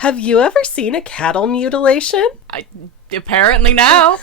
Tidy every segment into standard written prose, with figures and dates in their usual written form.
Have you ever seen a cattle mutilation? Apparently now.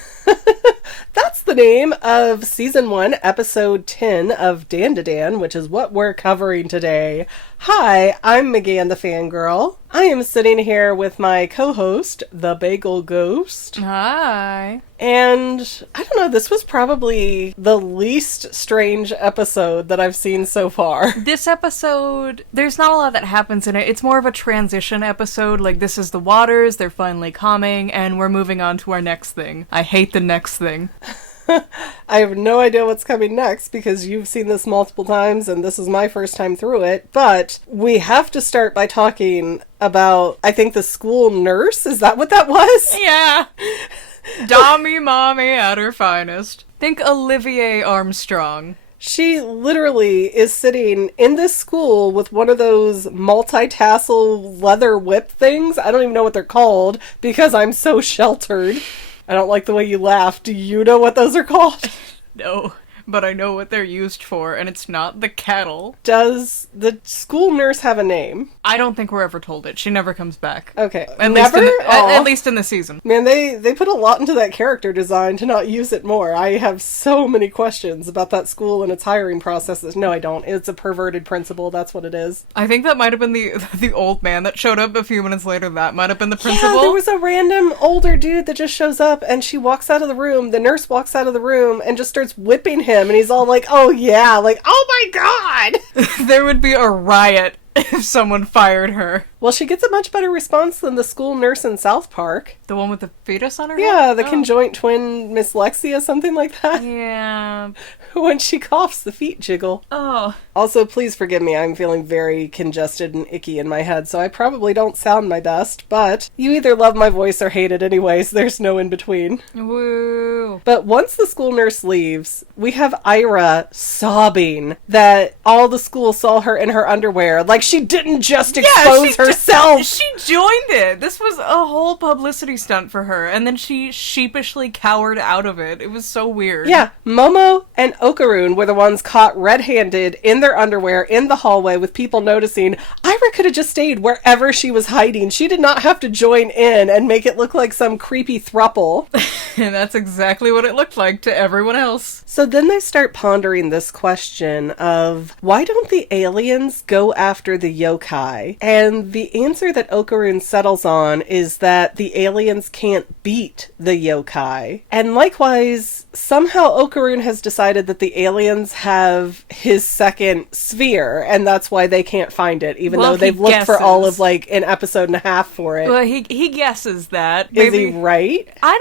That's the name of Season 1, Episode 10 of DanDaDan, which is what we're covering today. Hi, I'm McGann the Fangirl. I am sitting here with my co-host, the Bagel Ghost. Hi. And, I don't know, this was probably the least strange episode that I've seen so far. This episode, there's not a lot that happens in it. It's more of a transition episode, like this is the waters, they're finally calming, and we're moving on to our next thing. I hate the next thing. I have no idea what's coming next because you've seen this multiple times and this is my first time through it, but we have to start by talking about, I think, the school nurse. Is that what that was? Yeah. Dommy mommy at her finest. Think Olivier Armstrong. She literally is sitting in this school with one of those multi-tassel leather whip things. I don't even know what they're called because I'm so sheltered. I don't like the way you laugh. Do you know what those are called? No, but I know what they're used for, and it's not the cattle. Does the school nurse have a name? I don't think we're ever told it. She never comes back. Okay. At least in the season. Man, they put a lot into that character design to not use it more. I have so many questions about that school and its hiring processes. No, I don't. It's a perverted principal. That's what it is. I think that might have been the old man that showed up a few minutes later. That might have been the principal. Yeah, there was a random older dude that just shows up and she walks out of the room. The nurse walks out of the room and just starts whipping him. And he's all like, oh yeah, like, oh my god! There would be a riot if someone fired her. Well, she gets a much better response than the school nurse in South Park. The one with the fetus on her head? Yeah, the conjoint twin Miss Lexia, something like that. Yeah. When she coughs, the feet jiggle. Oh. Also, please forgive me, I'm feeling very congested and icky in my head, so I probably don't sound my best, but you either love my voice or hate it anyways, there's no in between. Woo. But once the school nurse leaves, we have Ira sobbing that all the school saw her in her underwear, like she didn't just expose herself! She joined it! This was a whole publicity stunt for her, and then she sheepishly cowered out of it. It was so weird. Yeah, Momo and Okaroon were the ones caught red-handed in their underwear in the hallway with people noticing. Ira could have just stayed wherever she was hiding. She did not have to join in and make it look like some creepy throuple. And that's exactly what it looked like to everyone else. So then they start pondering this question of, why don't the aliens go after the yokai? And the answer that Okaroon settles on is that the aliens can't beat the yokai. And likewise, somehow Okaroon has decided that the aliens have his second sphere, and that's why they can't find it, even though they've looked for all of, like, an episode and a half for it. Well, he guesses that. Maybe. Is he right? I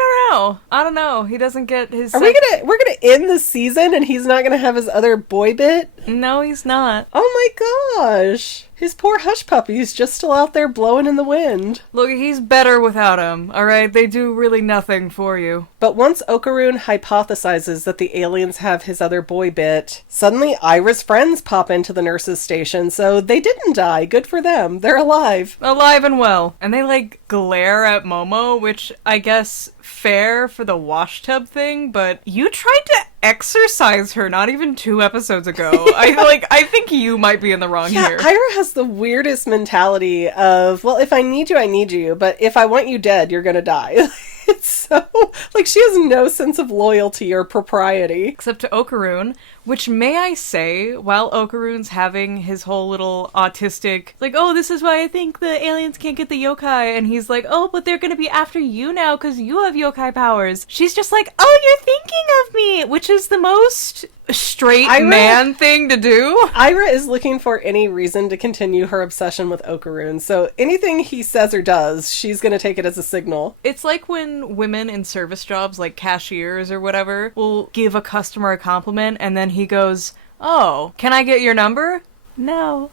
don't know. He doesn't get his... We're gonna end the season and he's not gonna have his other boy bit? No, he's not. Oh my gosh! His poor hush puppy's just still out there blowing in the wind. Look, he's better without him, alright? They do really nothing for you. But once Okaroon hypothesizes that the aliens have his other boy bit, suddenly Ira's friends pop into the nurse's station, so they didn't die. Good for them. They're alive. Alive and well. And they, like, glare at Momo, which I guess fair for the wash tub thing, but you tried to exercise her not even 2 episodes ago. Yeah. I think you might be in the wrong here. Ira has the weirdest mentality of, well, if I need you, but if I want you dead, you're gonna die. It's so, like, she has no sense of loyalty or propriety. Except to Okaroon, which, may I say, while Okaroon's having his whole little autistic, like, oh, this is why I think the aliens can't get the yokai, and he's like, oh, but they're gonna be after you now because you have yokai powers. She's just like, oh, you're thinking of me, which is the most straight man thing to do. Ira is looking for any reason to continue her obsession with Okaroon, so anything he says or does, she's gonna take it as a signal. It's like when women in service jobs, like cashiers or whatever, will give a customer a compliment and then he goes, oh, can I get your number? No.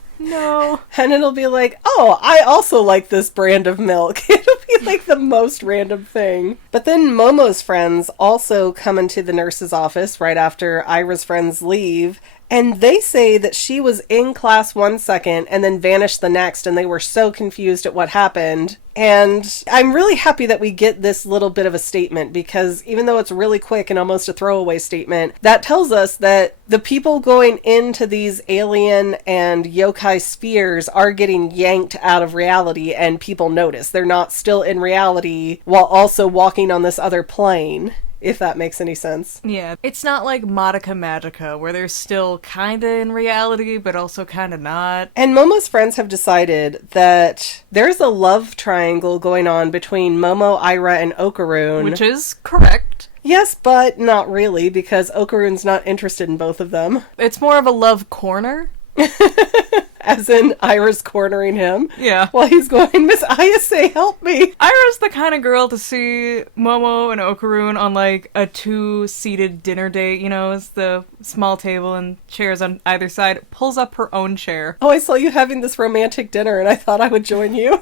And it'll be like, oh, I also like this brand of milk. It'll be like the most random thing. But then Momo's friends also come into the nurse's office right after Ira's friends leave, And they say that she was in class 1 second and then vanished the next, and they were so confused at what happened. And I'm really happy that we get this little bit of a statement, because even though it's really quick and almost a throwaway statement, that tells us that the people going into these alien and yokai spheres are getting yanked out of reality, and people notice. They're not still in reality while also walking on this other plane, if that makes any sense. Yeah, it's not like Madoka Magica, where they're still kinda in reality, but also kinda not. And Momo's friends have decided that there's a love triangle going on between Momo, Aira, and Okarun. Which is correct. Yes, but not really, because Okarun's not interested in both of them. It's more of a love corner. As in, Aira's cornering him. Yeah. While he's going, Miss Ayase, help me! Aira's the kind of girl to see Momo and Okarun on, like, a 2-seated dinner date, you know, it's the small table and chairs on either side, pulls up her own chair. Oh, I saw you having this romantic dinner, and I thought I would join you.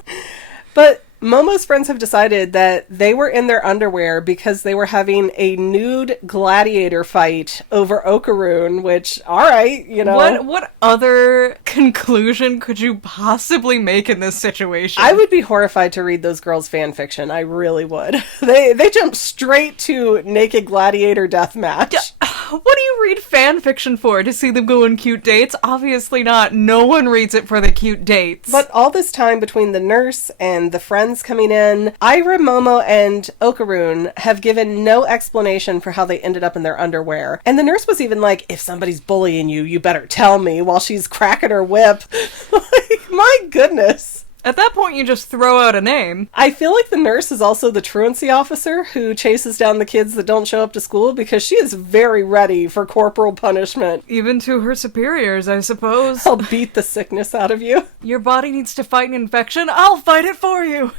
But Momo's friends have decided that they were in their underwear because they were having a nude gladiator fight over Okarun, which, alright, you know. What other conclusion could you possibly make in this situation? I would be horrified to read those girls' fan fiction. I really would. They jump straight to naked gladiator deathmatch. What do you read fan fiction for? To see them go on cute dates? Obviously not. No one reads it for the cute dates. But all this time between the nurse and the friends coming in, Aira, Momo, and Okarun have given no explanation for how they ended up in their underwear. And the nurse was even like, if somebody's bullying you, you better tell me, while she's cracking her whip. Like, my goodness. At that point, you just throw out a name. I feel like the nurse is also the truancy officer who chases down the kids that don't show up to school, because she is very ready for corporal punishment. Even to her superiors, I suppose. I'll beat the sickness out of you. Your body needs to fight an infection? I'll fight it for you!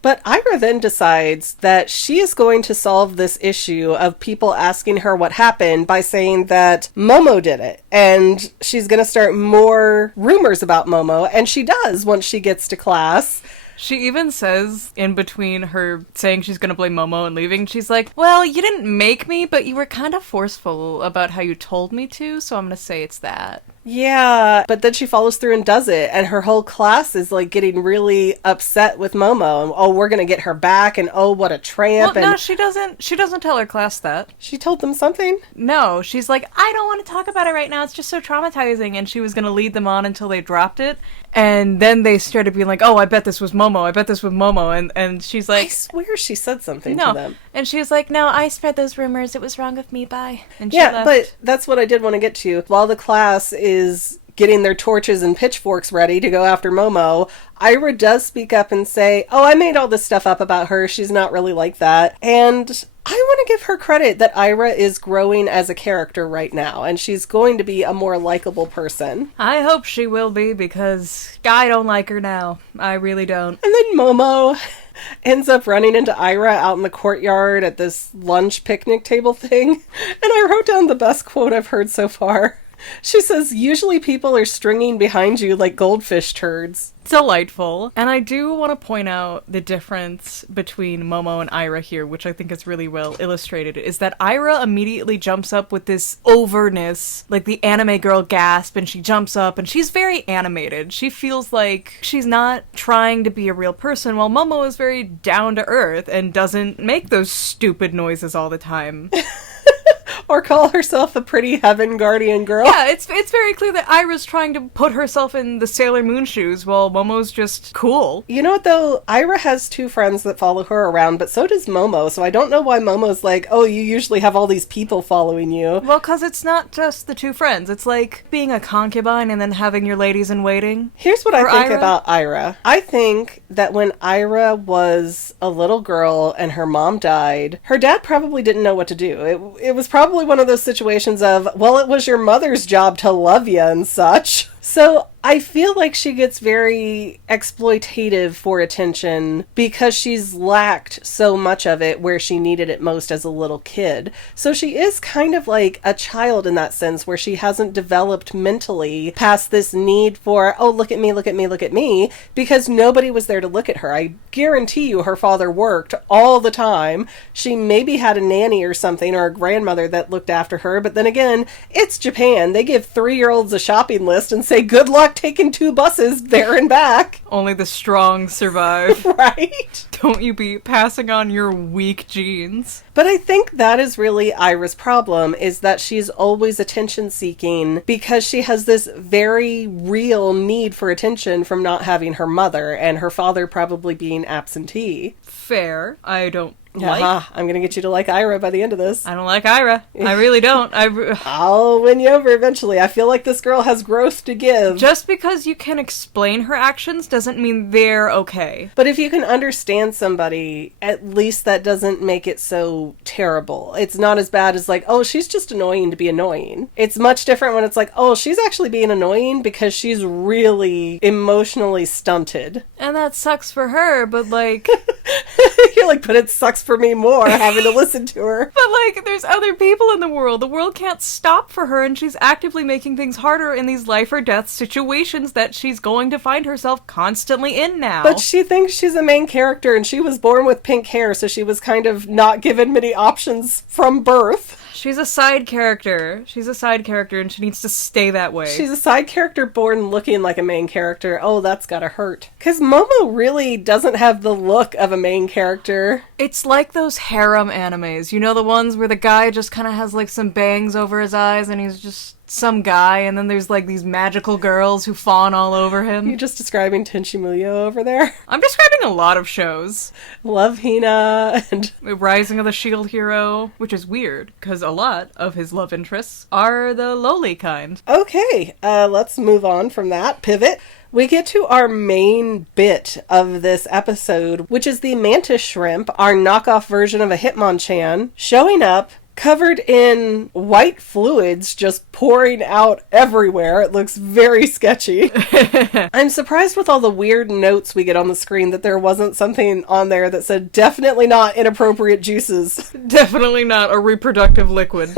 But Aira then decides that she is going to solve this issue of people asking her what happened by saying that Momo did it. And she's going to start more rumors about Momo, and she does once she gets to class. She even says, in between her saying she's gonna blame Momo and leaving, she's like, well, you didn't make me, but you were kind of forceful about how you told me to, so I'm gonna say it's that. Yeah, but then she follows through and does it, and her whole class is like getting really upset with Momo. And, oh, we're gonna get her back, and oh, what a tramp. Well, and no, she doesn't tell her class that. She told them something? No, she's like, I don't want to talk about it right now, it's just so traumatizing, and she was gonna lead them on until they dropped it, and then they started being like, oh, I bet this was Momo, and she's like... I swear she said something no. to them. And she's like, no, I spread those rumors, it was wrong with me, bye. And she Yeah, left. but that's what I did want to get to. While the class is getting their torches and pitchforks ready to go after Momo, Aira does speak up and say, oh, I made all this stuff up about her, she's not really like that. And I want to give her credit that Aira is growing as a character right now, and she's going to be a more likable person. I hope she will be, because I don't like her now. I really don't. And then Momo ends up running into Aira out in the courtyard at this lunch picnic table thing. And I wrote down the best quote I've heard so far. She says, usually people are stringing behind you like goldfish turds. Delightful. And I do want to point out the difference between Momo and Aira here, which I think is really well illustrated, is that Aira immediately jumps up with this overness, like the anime girl gasp, and she jumps up, and she's very animated. She feels like she's not trying to be a real person, while Momo is very down to earth and doesn't make those stupid noises all the time. Or call herself a pretty heaven guardian girl. Yeah, it's very clear that Aira's trying to put herself in the Sailor Moon shoes while Momo's just cool. You know what, though? Aira has two friends that follow her around, but so does Momo, so I don't know why Momo's like, oh, you usually have all these people following you. Well, because it's not just the two friends. It's like being a concubine and then having your ladies in waiting. Here's what I think Aira. about Aira. I think that when Aira was a little girl and her mom died, her dad probably didn't know what to do. It was probably one of those situations of, well, it was your mother's job to love you and such. So I feel like she gets very exploitative for attention because she's lacked so much of it where she needed it most as a little kid. So she is kind of like a child in that sense, where she hasn't developed mentally past this need for, oh, look at me, look at me, look at me, because nobody was there to look at her. I guarantee you her father worked all the time. She maybe had a nanny or something, or a grandmother that looked after her, but then again, it's Japan. They give 3-year-olds a shopping list and say, good luck taking 2 buses there and back. Only the strong survive. Right? Don't you be passing on your weak genes. But I think that is really Ira's problem, is that she's always attention seeking because she has this very real need for attention from not having her mother, and her father probably being absentee. Fair. I don't I'm gonna get you to like Ira by the end of this. I don't like Ira. I really don't. I'll win you over eventually. I feel like this girl has growth to give. Just because you can explain her actions doesn't mean they're okay. But if you can understand somebody, at least that doesn't make it so terrible. It's not as bad as like, oh, she's just annoying to be annoying. It's much different when it's like, oh, she's actually being annoying because she's really emotionally stunted. And that sucks for her, but like... You're like, but it sucks for me more having to listen to her. But like, there's other people in the world. The world can't stop for her, and she's actively making things harder in these life or death situations that she's going to find herself constantly in now. But she thinks she's a main character, and she was born with pink hair, so she was kind of not given many options from birth. She's a side character. She's a side character, and she needs to stay that way. She's a side character born looking like a main character. Oh, that's gotta hurt. Because Momo really doesn't have the look of a main character. It's like those harem animes. You know, the ones where the guy just kind of has, like, some bangs over his eyes, and he's just some guy, and then there's, like, these magical girls who fawn all over him. You're just describing Tenchi Muyo over there? I'm describing a lot of shows. Love Hina and... Rising of the Shield Hero, which is weird, because a lot of his love interests are the lowly kind. Okay, let's move on from that. Pivot. We get to our main bit of this episode, which is the mantis shrimp, our knockoff version of a Hitmonchan, showing up covered in white fluids just pouring out everywhere. It looks very sketchy. I'm surprised with all the weird notes we get on the screen that there wasn't something on there that said definitely not inappropriate juices. Definitely not a reproductive liquid.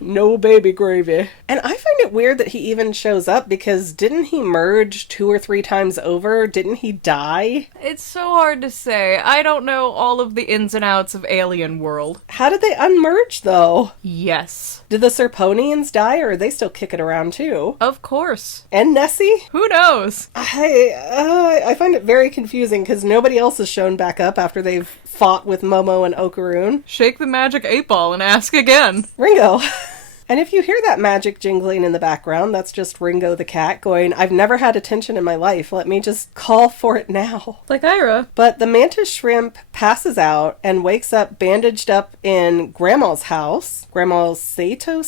No baby gravy. And I find it weird that he even shows up, because didn't he merge 2 or 3 times over? Didn't he die? It's so hard to say. I don't know all of the ins and outs of Alien World. How did they unmerge, though? Yes. Did the Serponians die, or are they still kicking around, too? Of course. And Nessie? Who knows? I find it very confusing, because nobody else has shown back up after they've fought with Momo and Okarun. Shake the magic 8-ball and ask again. Ringo. And if you hear that magic jingling in the background, that's just Ringo the cat going, I've never had attention in my life. Let me just call for it now. Like Ira. But the mantis shrimp passes out and wakes up bandaged up in Grandma's house. Grandma Saito?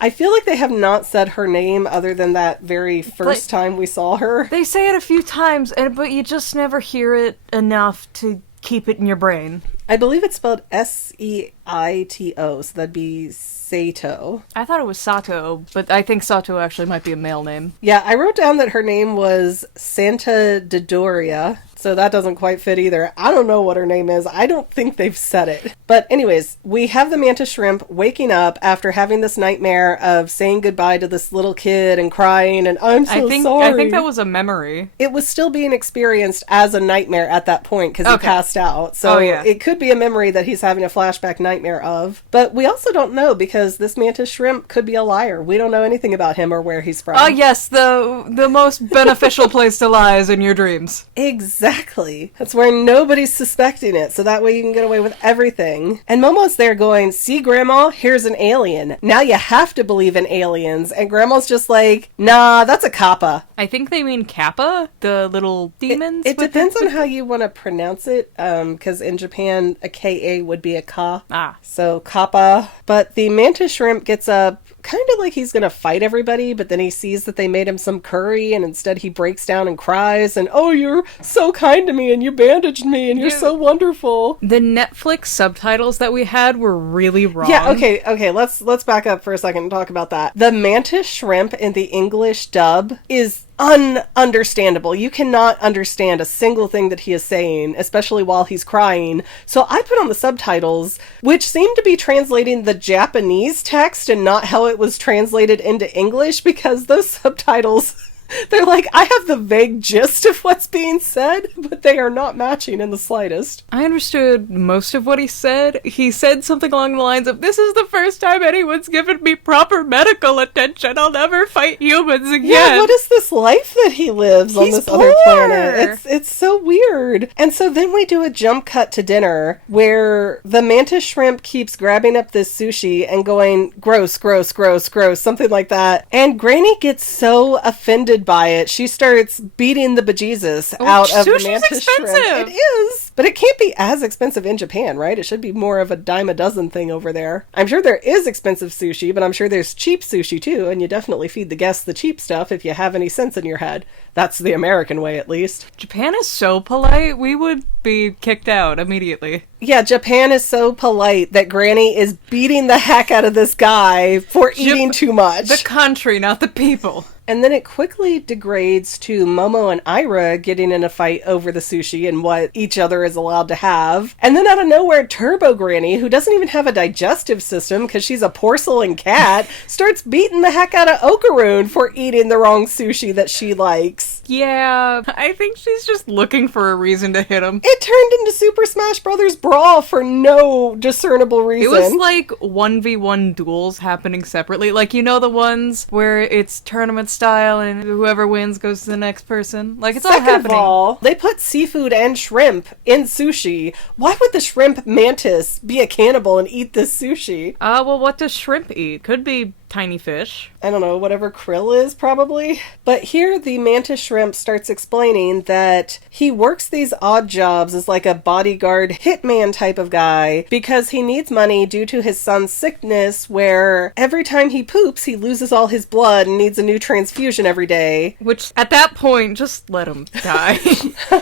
I feel like they have not said her name other than that very first time we saw her. They say it a few times, but you just never hear it enough to keep it in your brain. I believe it's spelled Seito, so that'd be Sato. I thought it was Sato, but I think Sato actually might be a male name. Yeah, I wrote down that her name was Santa Dodoria, so that doesn't quite fit either. I don't know what her name is. I don't think they've said it. But anyways, we have the mantis shrimp waking up after having this nightmare of saying goodbye to this little kid and crying and I'm so sorry. I think that was a memory. It was still being experienced as a nightmare at that point because he passed out. So it could be a memory that he's having a flashback nightmare of. But we also don't know because this mantis shrimp could be a liar. We don't know anything about him or where he's from. Oh yes, the most beneficial place to lie is in your dreams. Exactly. That's where nobody's suspecting it, so that way you can get away with everything. And Momo's there going, see, Grandma, here's an alien. Now you have to believe in aliens. And Grandma's just like, nah, that's a kappa. I think they mean kappa, the little demons. It depends on how you want to pronounce it, because in Japan, a K-A would be a ka. Ah. So kappa. But the mantis shrimp gets up kind of like he's gonna fight everybody, but then he sees that they made him some curry, and instead he breaks down and cries, and, oh, you're so kind to me, and you bandaged me, and you're so wonderful. The Netflix subtitles that we had were really wrong. Yeah, okay, let's back up for a second and talk about that. The mantis shrimp in the English dub is ununderstandable. You cannot understand a single thing that he is saying, especially while he's crying. So I put on the subtitles, which seem to be translating the Japanese text and not how it was translated into English, because those subtitles, they're like, I have the vague gist of what's being said, but they are not matching in the slightest. I understood most of what he said. He said something along the lines of, this is the first time anyone's given me proper medical attention. I'll never fight humans again. Yeah, what is this life that he lives on this other planet? It's so weird. And so then we do a jump cut to dinner where the mantis shrimp keeps grabbing up this sushi and going, gross, gross, gross, gross, something like that. And Granny gets so offended by it, she starts beating the bejesus out of the mantis shrimp. It is, but it can't be as expensive in Japan, right? It should be more of a dime a dozen thing over there. I'm sure there is expensive sushi, but I'm sure there's cheap sushi too, and you definitely feed the guests the cheap stuff if you have any sense in your head. That's the American way, at least. Japan is so polite, we would be kicked out immediately. Yeah, Japan is so polite that Granny is beating the heck out of this guy for eating too much. The country, not the people. And then it quickly degrades to Momo and Ira getting in a fight over the sushi and what each other is allowed to have. And then out of nowhere, Turbo Granny, who doesn't even have a digestive system because she's a porcelain cat, starts beating the heck out of Okaroon for eating the wrong sushi that she likes. Yeah, I think she's just looking for a reason to hit him. It turned into Super Smash Brothers Brawl for no discernible reason. It was like 1v1 duels happening separately. Like, you know the ones where it's tournament style and whoever wins goes to the next person? Like, it's all happening. Second of all, they put seafood and shrimp in sushi. Why would the shrimp mantis be a cannibal and eat this sushi? Well, what does shrimp eat? Could be tiny fish. I don't know, whatever krill is, probably. But here the mantis shrimp starts explaining that he works these odd jobs as like a bodyguard hitman type of guy because he needs money due to his son's sickness, where every time he poops he loses all his blood and needs a new transfusion every day. Which, at that point, just let him die.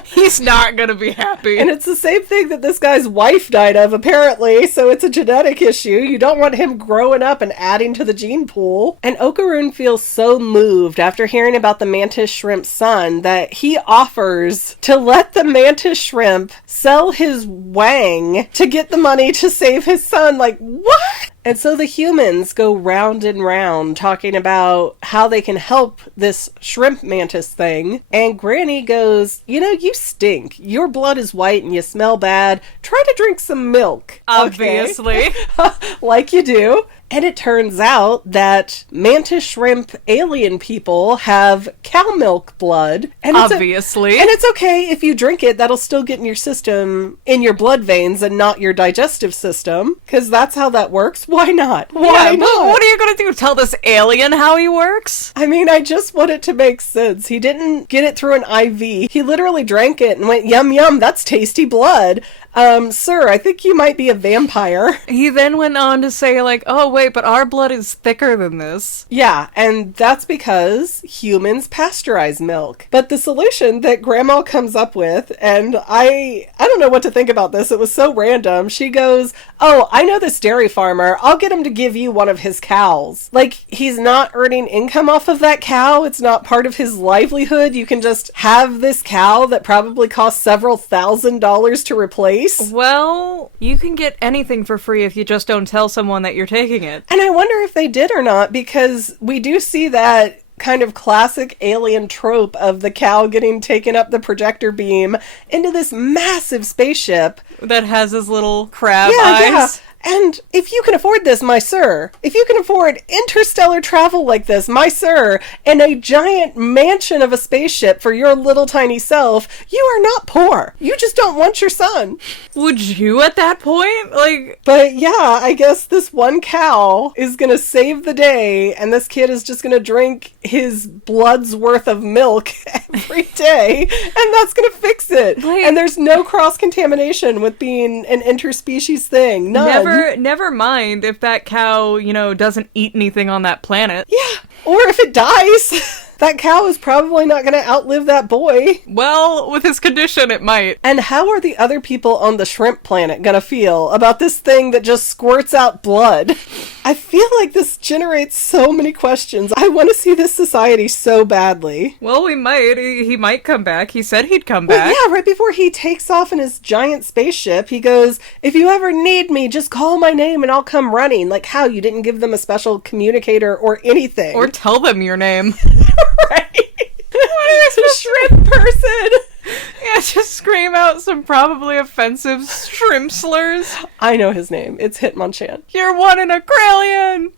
He's not gonna be happy. And it's the same thing that this guy's wife died of, apparently, so it's a genetic issue. You don't want him growing up and adding to the gene pool. And Okaroon feels so moved after hearing about the mantis shrimp's son that he offers to let the mantis shrimp sell his wang to get the money to save his son. Like, what? And so the humans go round and round talking about how they can help this shrimp mantis thing. And Granny goes, you know, you stink. Your blood is white and you smell bad. Try to drink some milk. Obviously. Okay? Like you do. And it turns out that mantis shrimp alien people have cow milk blood. And obviously. And it's okay if you drink it, that'll still get in your system, in your blood veins and not your digestive system. Because that's how that works. Why not? Why not? What are you going to do? Tell this alien how he works? I mean, I just want it to make sense. He didn't get it through an IV. He literally drank it and went, yum, yum, that's tasty blood. Sir, I think you might be a vampire. He then went on to say, like, oh, wait, but our blood is thicker than this. Yeah, and that's because humans pasteurize milk. But the solution that Grandma comes up with, and I don't know what to think about this, it was so random. She goes, oh, I know this dairy farmer. I'll get him to give you one of his cows. Like, he's not earning income off of that cow. It's not part of his livelihood. You can just have this cow that probably costs several $1,000s to replace. Well, you can get anything for free if you just don't tell someone that you're taking it. And I wonder if they did or not, because we do see that kind of classic alien trope of the cow getting taken up the projector beam into this massive spaceship. That has his little crab eyes. Yeah. And if you can afford this, my sir, if you can afford interstellar travel like this, my sir, and a giant mansion of a spaceship for your little tiny self, you are not poor. You just don't want your son. Would you at that point? Like... But yeah, I guess this one cow is gonna save the day, and this kid is just gonna drink his blood's worth of milk every day, and that's gonna fix it. Like, and there's no cross-contamination with being an interspecies thing. None. Never mind if that cow, doesn't eat anything on that planet. Yeah. Or if it dies. That cow is probably not going to outlive that boy. Well, with his condition, it might. And how are the other people on the shrimp planet going to feel about this thing that just squirts out blood? I feel like this generates so many questions. I want to see this society so badly. Well, we might. He might come back. He said he'd come back. Yeah, right before he takes off in his giant spaceship, he goes, "If you ever need me, just call my name and I'll come running." Like, how? You didn't give them a special communicator or anything. Or tell them your name. Right? What is a shrimp person? Yeah, just scream out some probably offensive shrimp slurs. I know his name. It's Hitmonchan. You're one in a Krallian!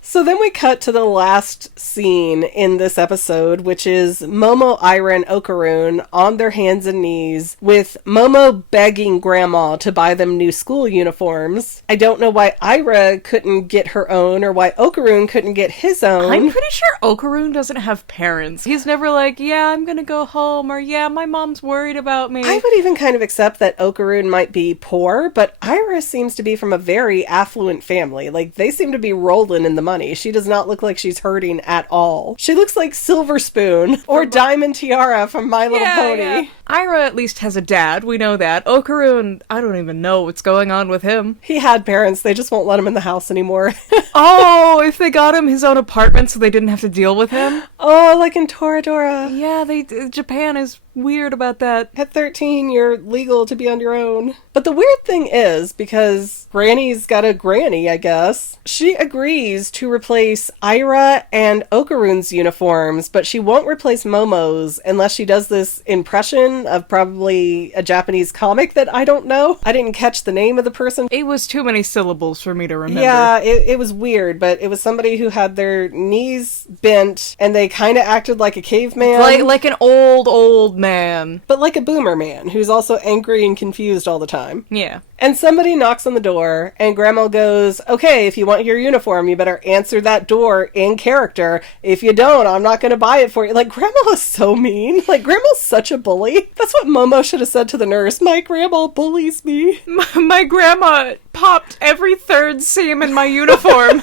So then we cut to the last scene in this episode, which is Momo, Ira, and Okaroon on their hands and knees, with Momo begging Grandma to buy them new school uniforms. I don't know why Ira couldn't get her own, or why Okaroon couldn't get his own. I'm pretty sure Okaroon doesn't have parents. He's never like, yeah, I'm gonna go home, or yeah, my mom's worried about me. I would even kind of accept that Okaroon might be poor, but Ira seems to be from a very affluent family. Like, they seem to be rolling in the money. She does not look like she's hurting at all. She looks like Silver Spoon or Diamond Tiara from My Little Pony. Yeah. Ira at least has a dad, we know that. Okaroon, I don't even know what's going on with him. He had parents, they just won't let him in the house anymore. Oh, if they got him his own apartment so they didn't have to deal with him? Oh, like in Toradora. Yeah, Japan is weird about that. At 13, you're legal to be on your own. But the weird thing is, because Granny's got a granny, I guess, she agrees to replace Ira and Okaroon's uniforms, but she won't replace Momo's unless she does this impression of probably a Japanese comic that I don't know. I didn't catch the name of the person. It was too many syllables for me to remember. Yeah, it was weird, but it was somebody who had their knees bent and they kind of acted like a caveman. Like an old man. But like a boomer man who's also angry and confused all the time. Yeah. And somebody knocks on the door, and Grandma goes, "Okay, if you want your uniform, you better answer that door in character. If you don't, I'm not going to buy it for you." Like, Grandma is so mean. Like, Grandma's such a bully. That's what Momo should have said to the nurse. "My grandma bullies me." My grandma popped every third seam in my uniform.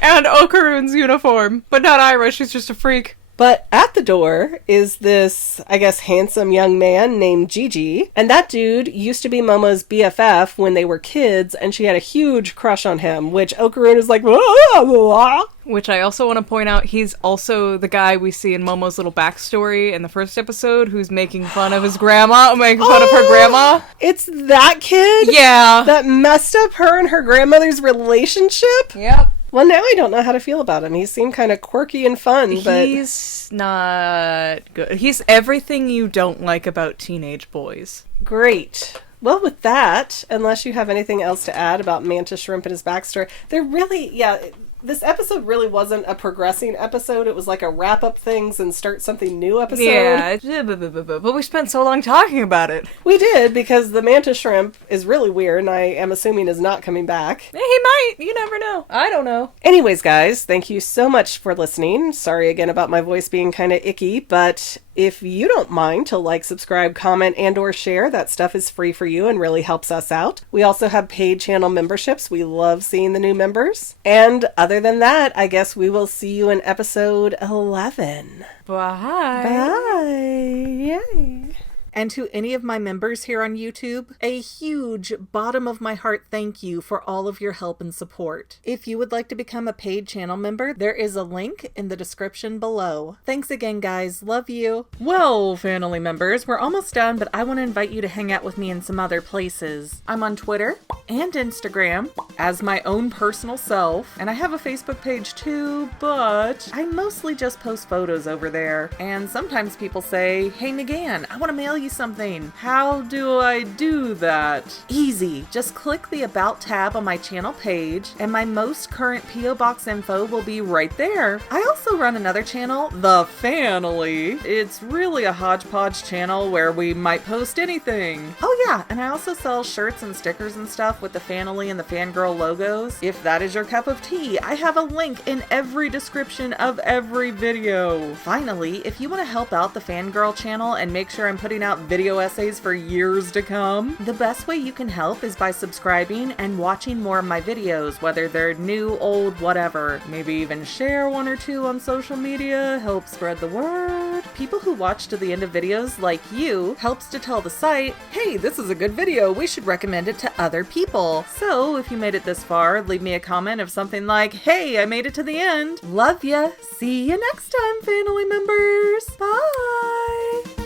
And Okaroon's uniform. But not Ira, she's just a freak. But at the door is this, I guess, handsome young man named Jiji. And that dude used to be Momo's BFF when they were kids, and she had a huge crush on him, which Okaroon is like, "Ah." Which I also want to point out, he's also the guy we see in Momo's little backstory in the first episode who's making fun of his grandma, making fun of her grandma. It's that kid? Yeah. That messed up her and her grandmother's relationship? Yep. Well, now I don't know how to feel about him. He seemed kind of quirky and fun, but... He's not good. He's everything you don't like about teenage boys. Great. Well, with that, unless you have anything else to add about Mantis Shrimp and his backstory, they're really, this episode really wasn't a progressing episode. It was like a wrap-up things and start something new episode. Yeah, but we spent so long talking about it. We did, because the Mantis Shrimp is really weird, and I am assuming is not coming back. He might. You never know. I don't know. Anyways, guys, thank you so much for listening. Sorry again about my voice being kind of icky, but if you don't mind to like, subscribe, comment, and or share, that stuff is free for you and really helps us out. We also have paid channel memberships. We love seeing the new members. And other than that, I guess we will see you in episode 11. Bye. Bye. Yay. And to any of my members here on YouTube, a huge bottom of my heart thank you for all of your help and support. If you would like to become a paid channel member, there is a link in the description below. Thanks again, guys. Love you. Well, family members, we're almost done, but I want to invite you to hang out with me in some other places. I'm on Twitter and Instagram as my own personal self, and I have a Facebook page too, but I mostly just post photos over there. And sometimes people say, "Hey, Megan, I want to mail you you something. How do I do that? Easy. Just click the About tab on my channel page, and my most current P.O. Box info will be right there. I also run another channel, The Family. It's really a hodgepodge channel where we might post anything. Oh yeah, and I also sell shirts and stickers and stuff with the Family and the Fangirl logos. If that is your cup of tea, I have a link in every description of every video. Finally, if you want to help out the Fangirl channel and make sure I'm putting out video essays for years to come, the best way you can help is by subscribing and watching more of my videos, whether they're new, old, whatever. Maybe even share one or two on social media, help spread the word. People who watch to the end of videos like you helps to tell the site, hey, this is a good video, we should recommend it to other people. So if you made it this far, leave me a comment of something like, hey, I made it to the end. Love ya. See you next time, family members. Bye.